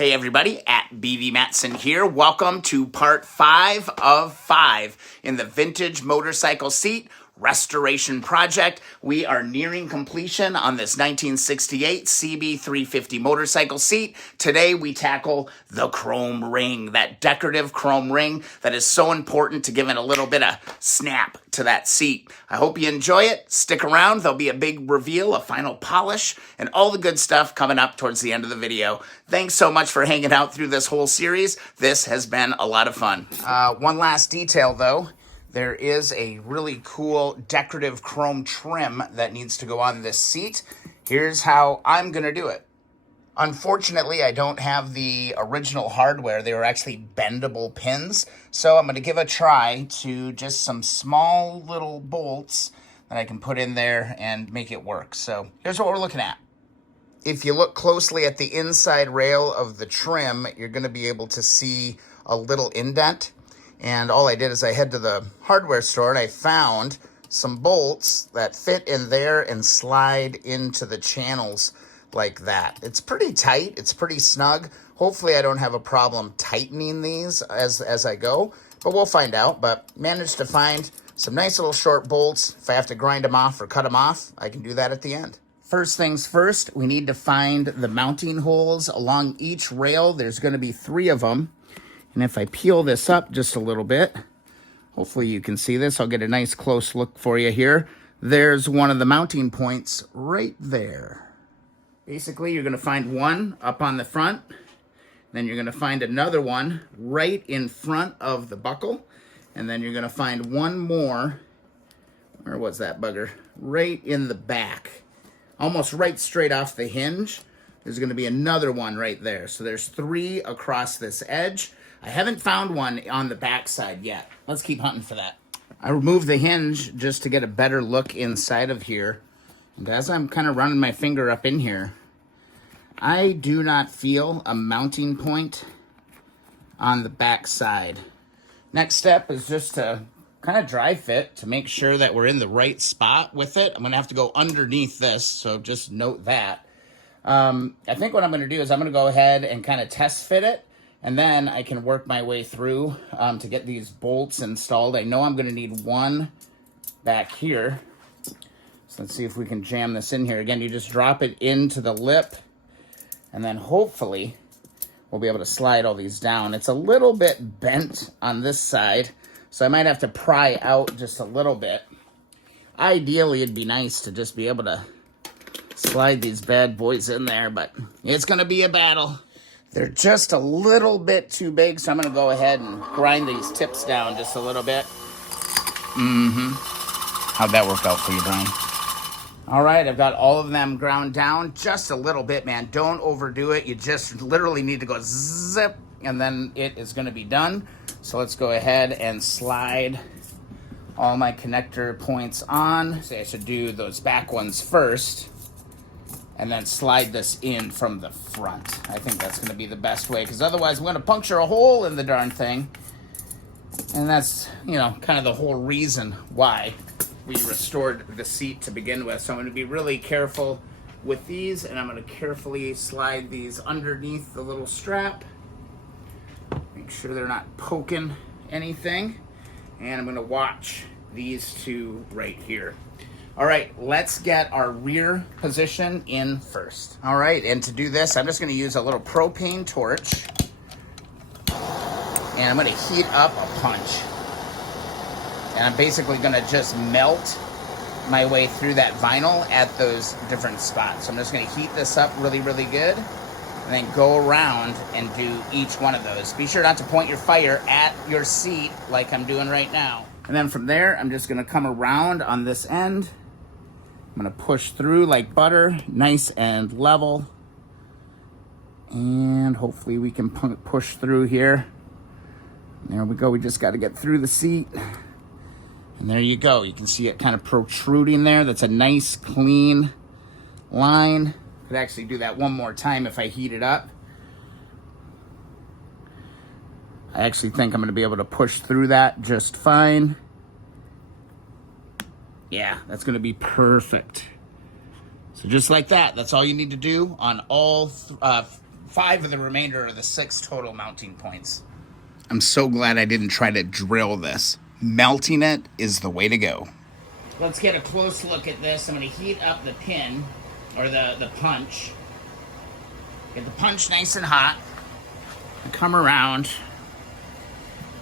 Hey everybody, at BV Matson here. Welcome to part 5 of 5 in the vintage motorcycle seat restoration project. We are nearing completion on this 1968 CB350 motorcycle seat. Today we tackle the chrome ring, that decorative chrome ring that is so important to giving a little bit of snap to that seat. I hope you enjoy it. Stick around. There'll be a big reveal, a final polish, and all the good stuff coming up towards the end of the video. Thanks so much for hanging out through this whole series. This has been a lot of fun. One last detail though. There is a really cool decorative chrome trim that needs to go on this seat. Here's how I'm going to do it. Unfortunately, I don't have the original hardware. They were actually bendable pins. So I'm going to give a try to just some small little bolts that I can put in there and make it work. So here's what we're looking at. If you look closely at the inside rail of the trim, you're going to be able to see a little indent. And all I did is I head to the hardware store and I found some bolts that fit in there and slide into the channels like that. It's pretty tight. It's pretty snug. Hopefully I don't have a problem tightening these as I go, but we'll find out. But managed to find some nice little short bolts. If I have to grind them off or cut them off, I can do that at the end. First things first, we need to find the mounting holes along each rail. There's going to be 3 of them. And if I peel this up just a little bit, hopefully you can see this. I'll get a nice close look for you here. There's one of the mounting points right there. Basically, you're going to find one up on the front. Then you're going to find another one right in front of the buckle. And then you're going to find one more. Where was that bugger? Right in the back. Almost right straight off the hinge. There's going to be another one right there. So there's 3 across this edge. I haven't found one on the back side yet. Let's keep hunting for that. I removed the hinge just to get a better look inside of here. And as I'm kind of running my finger up in here, I do not feel a mounting point on the back side. Next step is just to kind of dry fit to make sure that we're in the right spot with it. I'm going to have to go underneath this, so just note that. I think what I'm going to do is I'm going to go ahead and kind of test fit it. And then I can work my way through to get these bolts installed. I know I'm going to need one back here. So let's see if we can jam this in here. Again, you just drop it into the lip. And then hopefully we'll be able to slide all these down. It's a little bit bent on this side. So I might have to pry out just a little bit. Ideally, it'd be nice to just be able to slide these bad boys in there. But it's going to be a battle. They're just a little bit too big, so I'm going to go ahead and grind these tips down just a little bit. How'd that work out for you, Brian? All right, I've got all of them ground down just a little bit, man. Don't overdo it. You just literally need to go zip, and then it is going to be done. So let's go ahead and slide all my connector points on. So I should do those back ones first. And then slide this in from the front. I think that's going to be the best way, because otherwise I'm going to puncture a hole in the darn thing. And that's, you know, kind of the whole reason why we restored the seat to begin with. So I'm going to be really careful with these, and I'm going to carefully slide these underneath the little strap. Make sure they're not poking anything. And I'm going to watch these 2 right here. All right, let's get our rear position in first. All right, and to do this, I'm just going to use a little propane torch. And I'm going to heat up a punch. And I'm basically going to just melt my way through that vinyl at those different spots. So I'm just going to heat this up really, really good. And then go around and do each one of those. Be sure not to point your fire at your seat like I'm doing right now. And then from there, I'm just going to come around on this end. I'm going to push through like butter, nice and level. And hopefully we can push through here. There we go. We just got to get through the seat. And there you go. You can see it kind of protruding there. That's a nice, clean line. Could actually do that one more time if I heat it up. I actually think I'm going to be able to push through that just fine. Yeah, that's going to be perfect. So just like that, that's all you need to do on all 5 of the remainder are the 6 total mounting points. I'm so glad I didn't try to drill this. Melting it is the way to go. Let's get a close look at this. I'm going to heat up the pin, or the punch. Get the punch nice and hot. Come around.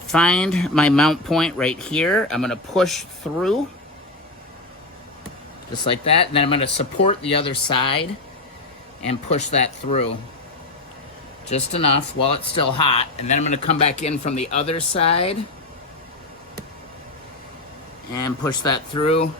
Find my mount point right here. I'm going to push through. Just like that. And then I'm going to support the other side and push that through. Just enough while it's still hot. And then I'm going to come back in from the other side and push that through.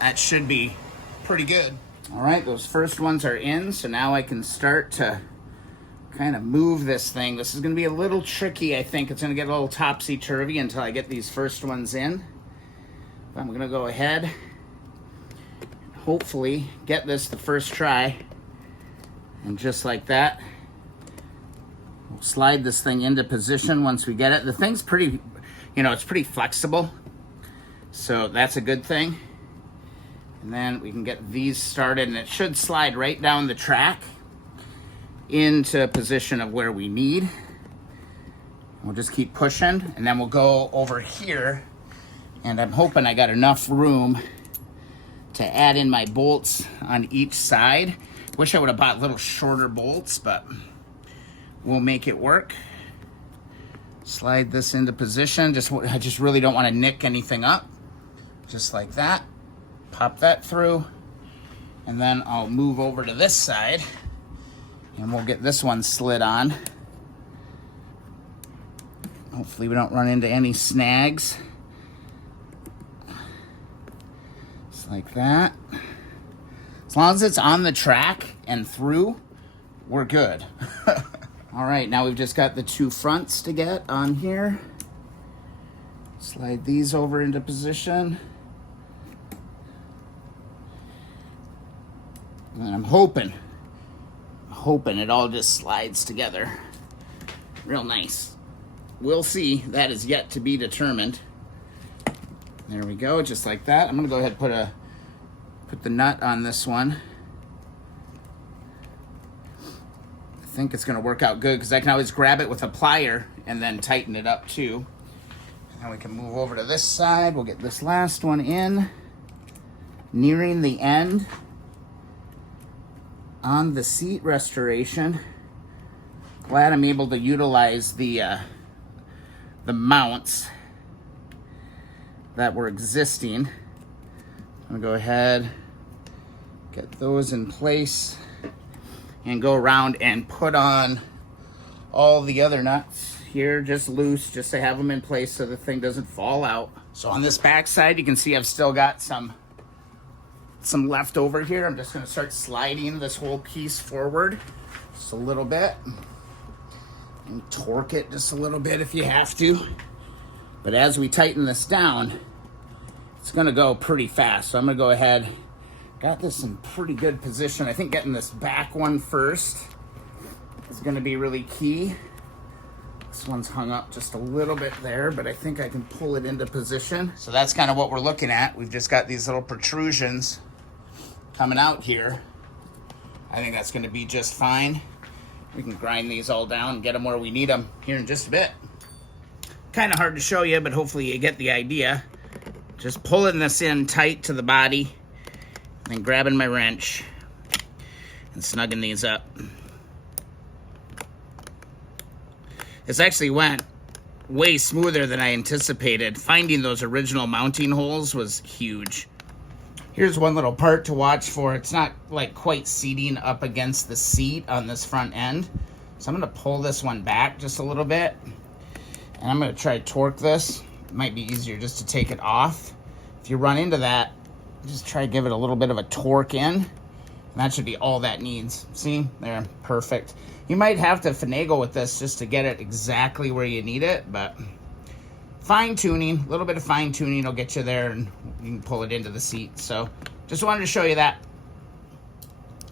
That should be pretty good. All right, those first ones are in, so now I can start to kind of move this thing. This is going to be a little tricky, I think. It's going to get a little topsy-turvy until I get these first ones in. But I'm going to go ahead and hopefully get this the first try. And just like that, we'll slide this thing into position once we get it. The thing's pretty, it's pretty flexible. So that's a good thing. And then we can get these started, and it should slide right down the track into a position of where we need. We'll just keep pushing, and then we'll go over here, and I'm hoping I got enough room to add in my bolts on each side. Wish I would have bought little shorter bolts, but we'll make it work. Slide this into position. I just really don't want to nick anything up. Just like that. Pop that through, and then I'll move over to this side, and we'll get this one slid on. Hopefully we don't run into any snags. Just like that. As long as it's on the track and through, we're good. All right, now we've just got the 2 fronts to get on here. Slide these over into position. And I'm hoping it all just slides together real nice. We'll see. That is yet to be determined. There we go, just like that. I'm gonna go ahead and put the nut on this one. I think it's gonna work out good because I can always grab it with a plier and then tighten it up too. And we can move over to this side. We'll get this last one in, nearing the end. On the seat restoration, glad I'm able to utilize the mounts that were existing. I'm gonna go ahead, get those in place, and go around and put on all the other nuts here, just loose, just to have them in place so the thing doesn't fall out. So on this back side, you can see I've still got some left over here. I'm just going to start sliding this whole piece forward just a little bit, and torque it just a little bit if you have to. But as we tighten this down, it's going to go pretty fast. So I'm going to go ahead, got this in pretty good position. I think getting this back one first is going to be really key. This one's hung up just a little bit there, but I think I can pull it into position. So that's kind of what we're looking at. We've just got these little protrusions coming out here. I think that's going to be just fine. We can grind these all down and get them where we need them here in just a bit. Kind of hard to show you, but hopefully you get the idea. Just pulling this in tight to the body, and then grabbing my wrench and snugging these up. This actually went way smoother than I anticipated. Finding those original mounting holes was huge. Here's one little part to watch for. It's not like quite seating up against the seat on this front end. So I'm gonna pull this one back just a little bit, and I'm gonna try to torque this. It might be easier just to take it off. If you run into that, just try to give it a little bit of a torque in, and that should be all that needs. See, there, perfect. You might have to finagle with this just to get it exactly where you need it, but fine tuning, a little bit of fine tuning will get you there, and you can pull it into the seat. So just wanted to show you that.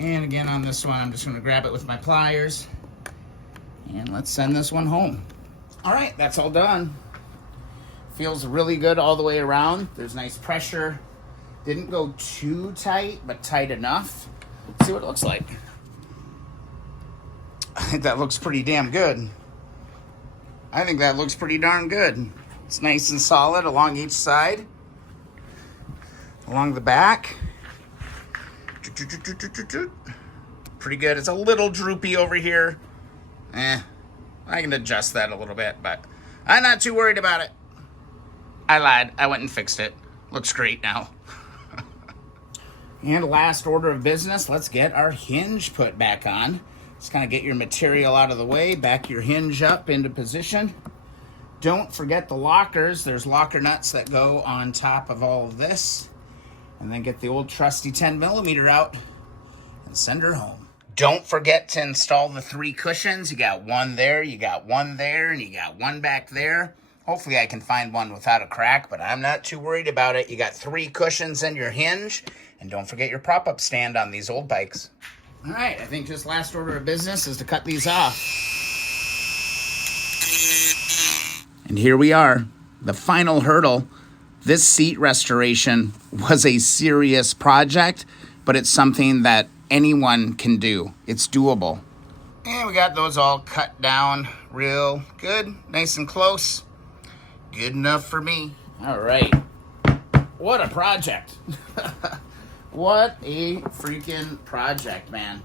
And again, on this one, I'm just gonna grab it with my pliers, and let's send this one home. All right, that's all done. Feels really good all the way around. There's nice pressure. Didn't go too tight, but tight enough. Let's see what it looks like. think that looks pretty damn good. I think that looks pretty darn good. It's nice and solid along each side. Along the back. Pretty good. It's a little droopy over here. I can adjust that a little bit, but I'm not too worried about it. I lied. I went and fixed it. Looks great now. And last order of business, let's get our hinge put back on. Just kind of get your material out of the way, back your hinge up into position. Don't forget the lockers. There's locker nuts that go on top of all of this. And then get the old trusty 10mm out and send her home. Don't forget to install the 3 cushions. You got one there, you got one there, and you got one back there. Hopefully I can find one without a crack, but I'm not too worried about it. You got 3 cushions in your hinge. And don't forget your prop-up stand on these old bikes. All right, I think just last order of business is to cut these off. And here we are, the final hurdle. This seat restoration was a serious project, but it's something that anyone can do. It's doable. And we got those all cut down real good, nice and close. Good enough for me. All right. What a project. What a freaking project, man.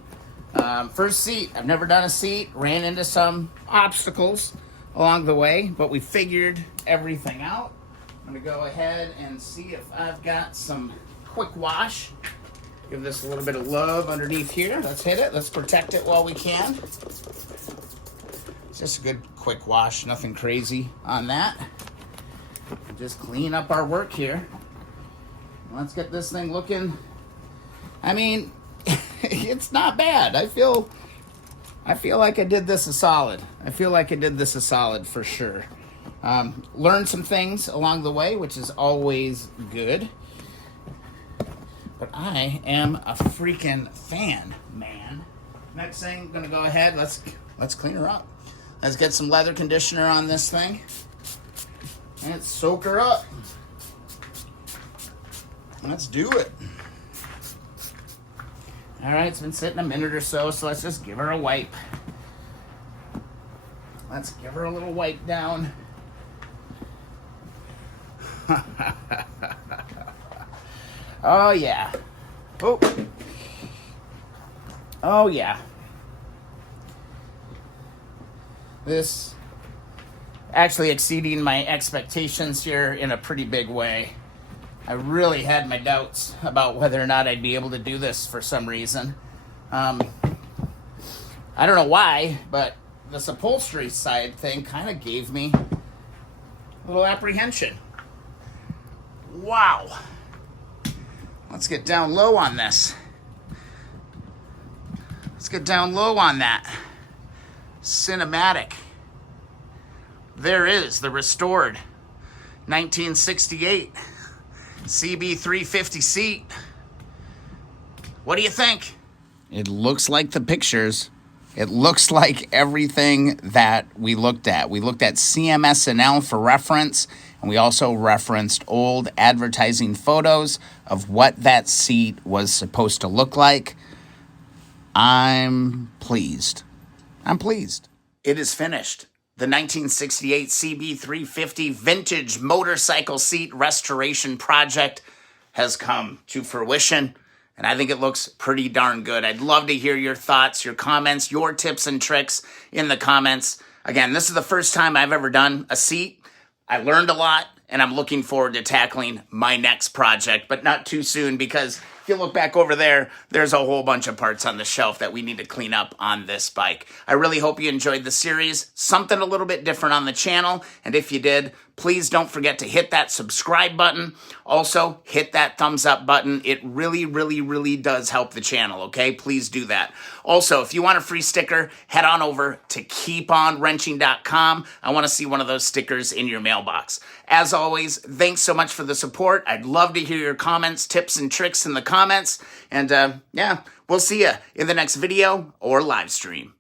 First seat. I've never done a seat. Ran into some obstacles along the way, but we figured everything out. I'm going to go ahead and see if I've got some quick wash. Give this a little bit of love underneath here. Let's hit it. Let's protect it while we can. It's just a good quick wash. Nothing crazy on that. Just clean up our work here. Let's get this thing looking. I mean, it's not bad. I feel like I did this a solid. I feel like I did this a solid for sure. Learned some things along the way, which is always good. But I am a freaking fan, man. Next thing, I'm gonna go ahead. Let's clean her up. Let's get some leather conditioner on this thing and soak her up. Let's do it. All right, it's been sitting a minute or so, so let's just give her a wipe. Let's give her a little wipe down. Oh, yeah. Oh. Oh, yeah. This actually exceeding my expectations here in a pretty big way. I really had my doubts about whether or not I'd be able to do this for some reason. I don't know why, but this upholstery side thing kind of gave me a little apprehension. Wow. Let's get down low on this. Let's get down low on that. Cinematic. There is the restored 1968 CB350 seat. What do you think? It looks like the pictures. It looks like everything that we looked at. We looked at CMSNL for reference, and we also referenced old advertising photos of what that seat was supposed to look like. I'm pleased. I'm pleased. It is finished. The 1968 CB350 vintage motorcycle seat restoration project has come to fruition, and I think it looks pretty darn good. I'd love to hear your thoughts, your comments, your tips and tricks in the comments. Again, this is the first time I've ever done a seat. I learned a lot, and I'm looking forward to tackling my next project, but not too soon, because if you look back over there, there's a whole bunch of parts on the shelf that we need to clean up on this bike. I really hope you enjoyed the series, something a little bit different on the channel, and if you did, please don't forget to hit that subscribe button. Also, hit that thumbs up button. It really, really, really does help the channel, okay? Please do that. Also, if you want a free sticker, head on over to keeponwrenching.com. I want to see one of those stickers in your mailbox. As always, thanks so much for the support. I'd love to hear your comments, tips, and tricks in the comments. And yeah, we'll see you in the next video or live stream.